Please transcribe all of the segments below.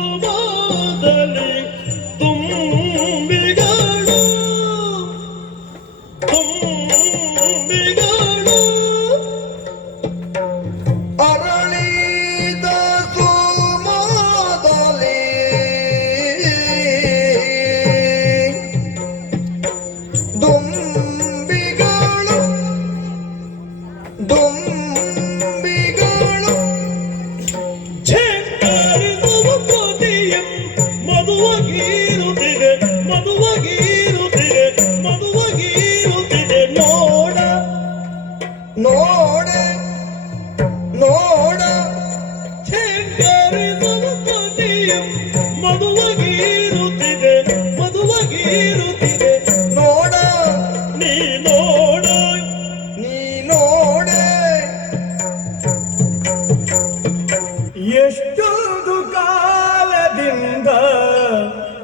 கொண்டோ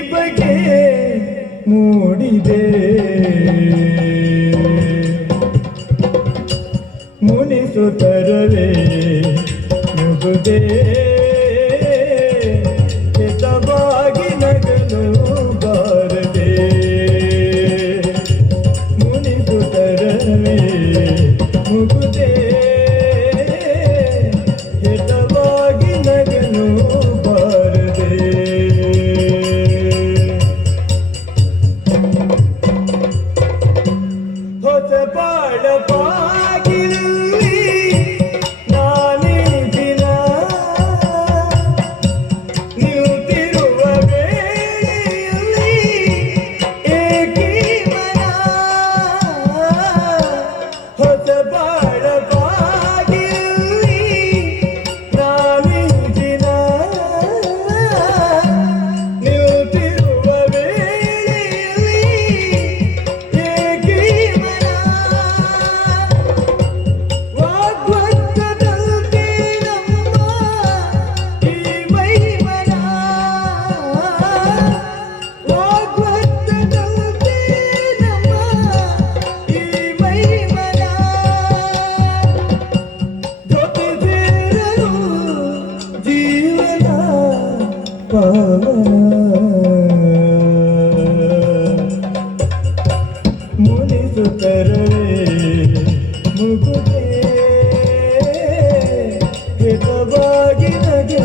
ಬಗೆ ಮೂಡಿದೆ. ಮುನಿಸುತ್ತರವೇ ಮುನಿಸುತ್ತರವೇ ಮುಗುದೇ பாட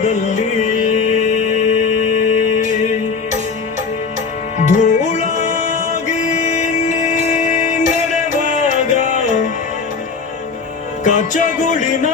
ಪಾದದಲ್ಲಿ ಧೂಳಾಗಿ ನಡೆವಾಗ ಕಚಗುಳಿನ